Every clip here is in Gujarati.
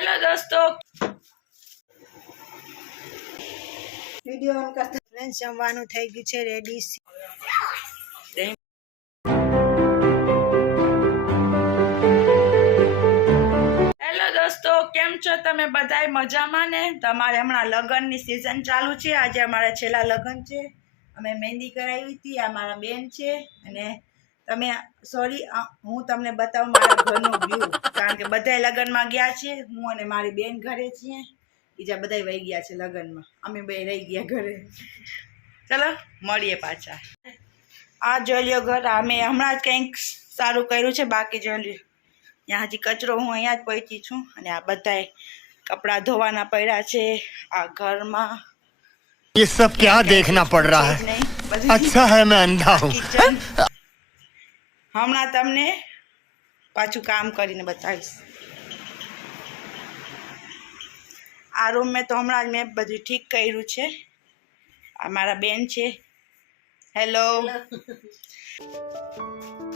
હેલો દોસ્તો વીડિયો ઓન કરતા ફ્રેન્ડ જમવાનું થઈ ગયું છે રેડી હેલો દોસ્તો કેમ છો તમે બધાય? મજામાં ને? તમારે હમણાં લગ્નની સિઝન ચાલુ છે. આજે અમારા છેલ્લા લગ્ન છે. અમે મહેંદી કરાવી હતી આ મારા બેન છે. અને તમે સોરી હું તમને બતાવું મારા ઘરનો વ્યૂ કારણ કે બધાય લગ્નમાં ગયા છે હું અને મારી બેન ઘરે છીએ બીજા બધાય વહી ગયા છે લગ્નમાં અમે બે રહી ગયા ઘરે ચલો મળીએ પાછા આ જોઈ લ્યો ઘર અમે હમણાં જ કંઈક સારું કર્યું છે બાકી જોઈ લ્યો ત્યાં હજી કચરો હું અહીંયા જ પહોંચી છું અને આ બધાય કપડાં ધોવાના પડ્યા છે આ ઘરમાં ये सब क्या देखना पड़ रहा है નહીં બધું अच्छा है मैं अंधा हूँ કિચન હમણાં તમને પાછું કામ કરીને બતાવીશ. આ રૂમ મેં તો હમણાં જ મેં બધું ઠીક કર્યું છે. આ મારા બેન છે. હેલો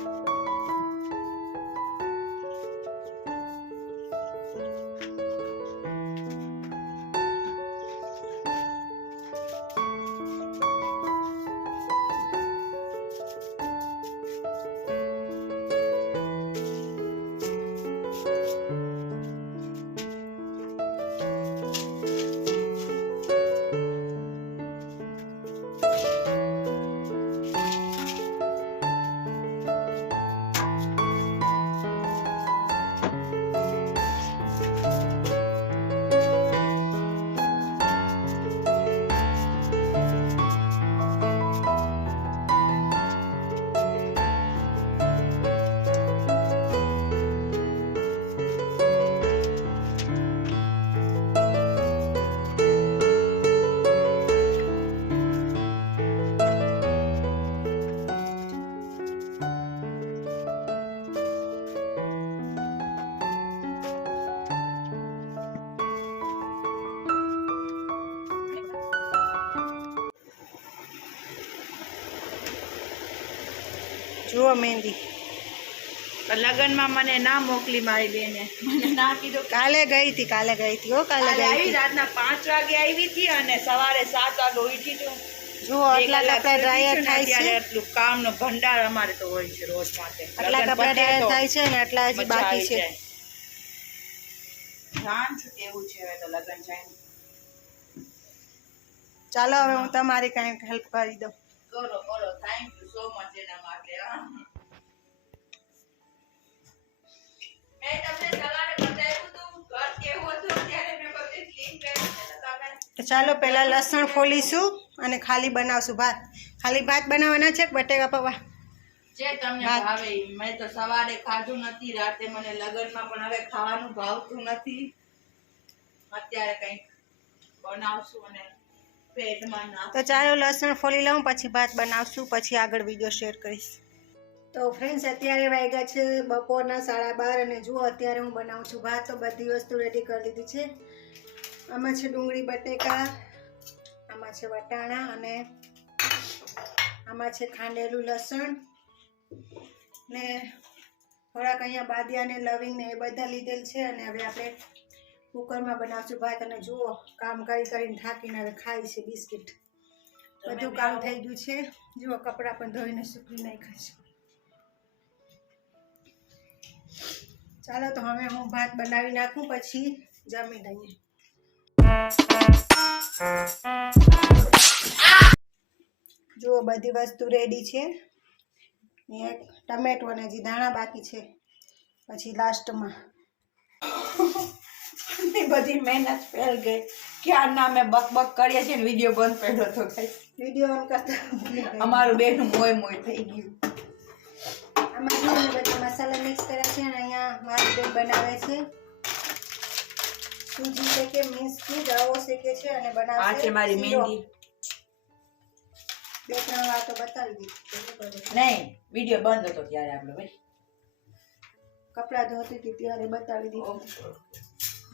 જુઓ મહેંદી. લગ્નમાં મને ના મોકલી મારી બેને. મને ના કીધું. કાલે ગઈ હતી કાલે ગઈ હતી હો કાલે ગઈ હતી. રાતના પાંચ વાગે આવી હતી અને સવારે સાત વાગે ઉઠી છું. જુઓ આટલા કપડા ડ્રાયર થાય છે? એટલું કામનો ભંડાર અમારે તો હોય છે રોજ માટે. આટલા કપડા ડ્રાયર થાય છે ને આટલા હજી બાકી છે. જાણ છું કેવું છે હવે તો લગ્ન જાય. ચાલો હવે હું તમારી કંઈક હેલ્પ કરી દઉં. કરો કરો થેન્ક યુ સો મચ એના ચાલો પહેલાં લસણ ફોલીશું અને ખાલી બનાવશું ભાત. ખાલી ભાત બનાવવાના છે બટેકા પવા? જે તમને ભાવે મેં તો સવારે ખાધું નથી રાતે મને લગનમાં પણ હવે ખાવાનું ભાવતું નથી. અત્યારે કંઈક બનાવશું અને પેટમાં તો ચાલો લસણ ફોલી લઉં પછી ભાત બનાવશું પછી આગળ વીડિયો શેર કરીશ. તો ફ્રેન્ડ્સ અત્યારે વાગ્યા છે બપોરના સાડા બાર અને જુઓ અત્યારે હું બનાવું છું ભાત. તો બધી વસ્તુ રેડી કરી દીધી છે. આમાં છે ડુંગળી બટેકા આમાં છે વટાણા અને આમાં છે ખાંડેલું લસણ ને થોડાક અહીંયા બાદિયા ને લવિંગ ને એ બધા લીધેલ છે અને હવે આપણે કુકરમાં બનાવશું ભાત અને જુઓ કામ કરી કરીને થાકીને હવે ખાઈ છે બિસ્કિટ. બધું કામ થઈ ગયું છે. જુઓ કપડાં પણ ધોઈને સૂકવી નાખ્યા છે. ચાલો તો હવે હું ભાત બનાવી નાખું પછી જમી લઈએ. જુઓ બધી વસ્તુ રેડી છે. એક ટમેટો અને હજી દાણા બાકી છે પછી લાસ્ટમાં બધી મહેનત ફેલ ગઈ. ક્યારના અમે બક બક કરીએ છીએ ને વીડિયો બંધ પડ્યો તો કઈ વીડિયો ઓન કરતા અમારું બેનું મોય મોય થઈ ગયું. આમાં જો બધા મસાલા મિક્સ કર્યા છે અને અહીંયા મારી બેન બનાવે છે. સૂજી શેકે મીન્સ કે રવો શેકે છે અને બનાવે છે મારી. મહેંદી. બે ત્રણ વાર તો બતાવી દીધી. નહીં વીડિયો બંધ હતો ત્યારે આપણો ભાઈ. કપડાં ધોતી હતી ત્યારે બતાવી દીધી.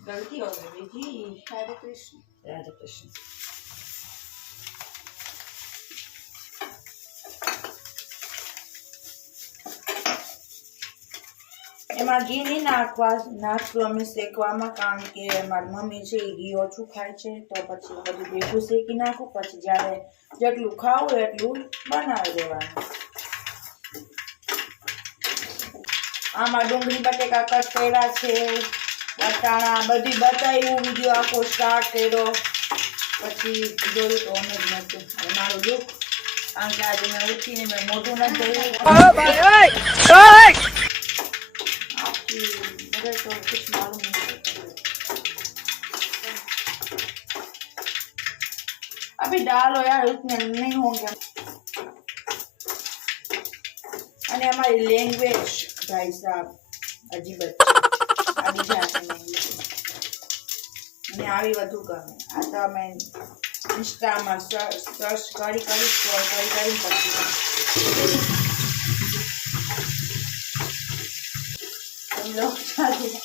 ગલતી હો બીજી. રાધે કૃષ્ણ. રાધે કૃષ્ણ. એમાં ઘી નહીં નાખવા નાખશું અમે શેકવામાં કારણ કે મારી મમ્મી છે એ ઘી ઓછું ખાય છે, તો પછી બધું ભેગું શેકી નાખું, પછી જ્યારે જેટલું ખાવું એટલું બનાવી દેવાનું. આમાં ડુંગળી, બટેકા કટ કર્યા છે વટાણા બધી બતાવ્યું, વીડિયો આખો સ્ટાર્ટ કર્યો. પછી જોયું તો અમે જ નહોતું મારું લુક કારણ કે આજે મેં ઉઠીને મેં મોઢું નથી ધોયું. आपकी मुझे तो कुछ मालूम नहीं अभी डालो यार उतने नहीं होंगे અને અમારી લેંગ્વેજ ભાઈ સાહેબ અજીબ જ છે. આ બીજા હાથની language છે. અને આવી વધુ ગમે આ તો અમે ઇન્સ્ટામાં સર્ચ કરી કરી સ્ક્રોલ કરી કરી પછી 你让我穿一下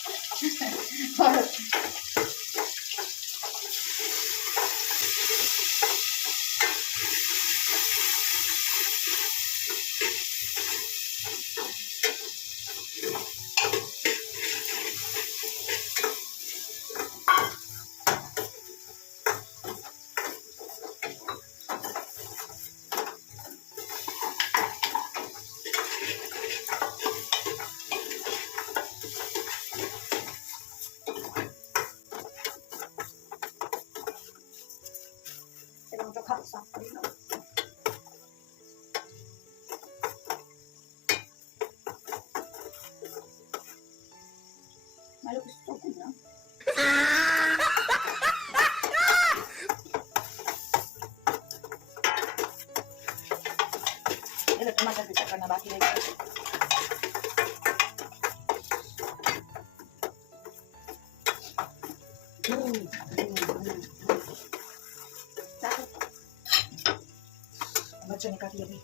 ini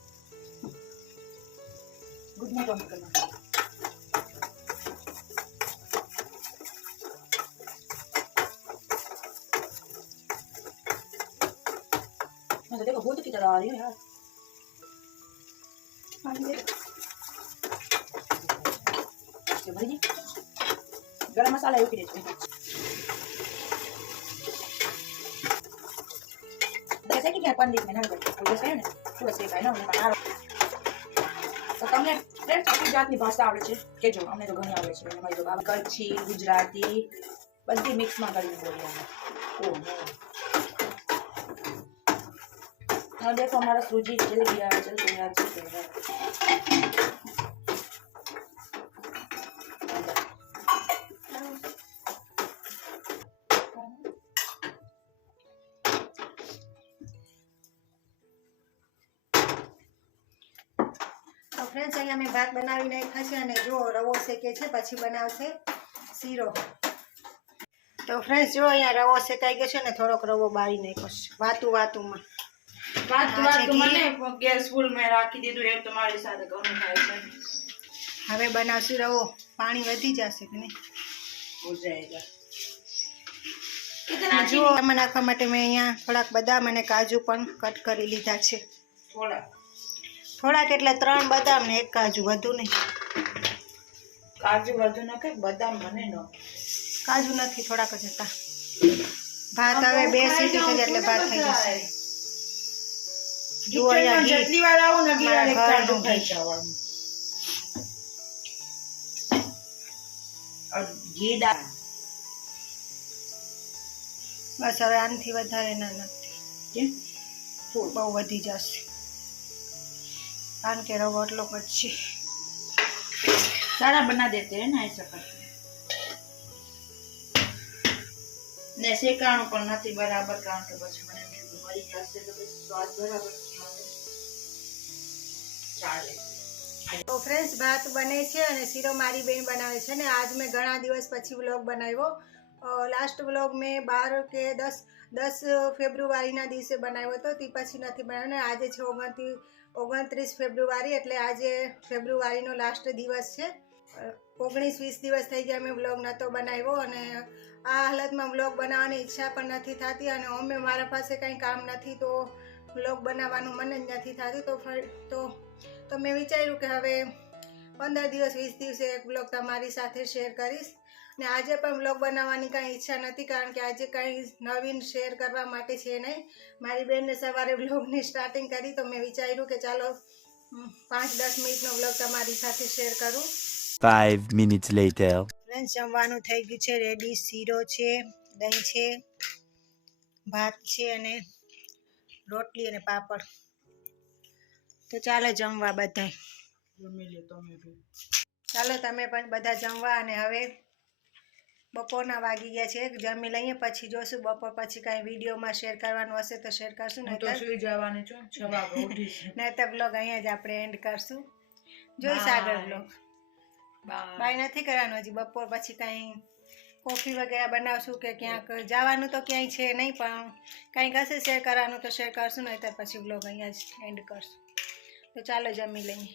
gudnya dong kena ya. Mandir. coba ini gak masalah yuk ini coba saya kira pandit kalau saya nih. છે કાંઈ અમને પણ તો તમને જાતની ભાષા આવડે છે. કેજો, અમને તો ઘણી આવડે છે. અમારી તો બાબા કચ્છી, ગુજરાતી, બધી મિક્સમાં બોલીએ અમે. દેખો, અમારા સૂજી જલેબી આવે છે, જલેબી આવે છે. गया અમે ભાત બનાવી નાખ્યા છે અને જો રવો શેકે છે પછી બનાવશે શીરો. તો ફ્રેન્ડ્સ જો અહીંયા રવો શેકાઈ ગયો છે ને થોડોક રવો બાળી નાખ્યો છે. વાતું વાતુંમાં. વાત. મને ગેસ ફૂલ મેં રાખી દીધું એ તમારી સાથે ઘણું થાય છે. હવે બનાવશું રવો. પાણી વધી જશે કે નહીં? હો જાયગા કિતના જો આમાં નાખવા માટે મેં અહીંયા થોડાક બદામ અને કાજુ પણ કટ કરી લીધા છે. થોડા થોડાક એટલે ત્રણ બદામ ને એક કાજુ વધુ નહીં. કાજુ વધુ ન કઈ બદામ મને ન કાજુ નથી થોડાક જ હતા. ભાત હવે બે સીટી થઈ એટલે ભાત થઈ જશે. જુઓ અહીંયા ઘી. જેટલી વાર આવું ને એટલી વાર એક કાજુ ખાઈ જવાનું. ઘી દાળ બસ હવે આનાથી વધારે ના નથી બહુ વધી જશે. કારણ કે રવો એટલો જ છે सारा बना देते हैं ना ऐसा करके ને શેકાણું પણ નથી બરાબર કારણ કે પછી મને એમ થયું કે મરી જશે તો પછી સ્વાદ બરાબર નહીં આવે. ચાલે તો ફ્રેન્ડ્સ ભાત બને છે અને શીરો મારી બેન બનાવે છે ને આજ મેં ઘણા દિવસ પછી વ્લોગ બનાવ્યો લાસ્ટ વ્લોગ મેં બાર કે દસ દસ ફેબ્રુઆરીના દિવસે બનાવ્યો હતો, તે પછી નથી બનાવ્યો. આજે છે ઓગણત્રીસ ઓગણત્રીસ ફેબ્રુઆરી, એટલે આજે ફેબ્રુઆરીનો લાસ્ટ દિવસ છે. ઓગણીસ વીસ દિવસ થઈ ગયા મેં વ્લોગ નહોતો બનાવ્યો અને આ હાલતમાં વ્લોગ બનાવવાની ઈચ્છા પણ નથી થતી અને અમે મારા પાસે કંઈ કામ નથી તો વ્લોગ બનાવવાનું મન જ નથી થતું. તો તો તો મેં વિચાર્યું કે હવે પંદર દિવસ, વીસ દિવસે એક બ્લોગ તમારી સાથે શેર કરીશ. ને આજે પણ બ્લોગ બનાવવાની કાંઈ ઈચ્છા નથી કારણ કે આજે કંઈ નવીન શેર કરવા માટે છે નહીં. મારી બેનને સવારે બ્લોગની સ્ટાર્ટિંગ કરી તો મેં વિચાર્યું કે ચાલો પાંચ દસ મિનિટનો બ્લોગ તમારી સાથે શેર કરું. ફાઈવ મિનિટ લેટર ફ્રેન્ડ જમવાનું થઈ ગયું છે રેડી શીરો છે દહીં છે ભાત છે અને રોટલી અને પાપડ. તો ચાલો જમવા બધાય. ચાલો તમે પણ બધા જમવા અને હવે બપોરના વાગી ગયા છે. જમી લઈએ પછી જોશું બપોર પછી કાંઈ વિડીયોમાં શેર કરવાનું હશે તો શેર કરશું નહીં તો સુઈ જવાની છું. નહીં તો બ્લોગ અહીંયા જ આપણે એન્ડ કરશું. જોઈશ આગળ બ્લોગ બાય બાય નથી કરવાનું હજી. બપોર પછી કાંઈ કોફી વગેરે બનાવશું કે ક્યાંક જવાનું તો ક્યાંય છે નહીં પણ કંઈક હશે શેર કરવાનું તો શેર કરશું નહીં તો પછી બ્લોગ અહીંયા જ એન્ડ કરશું. તો ચાલો જમી લઈએ.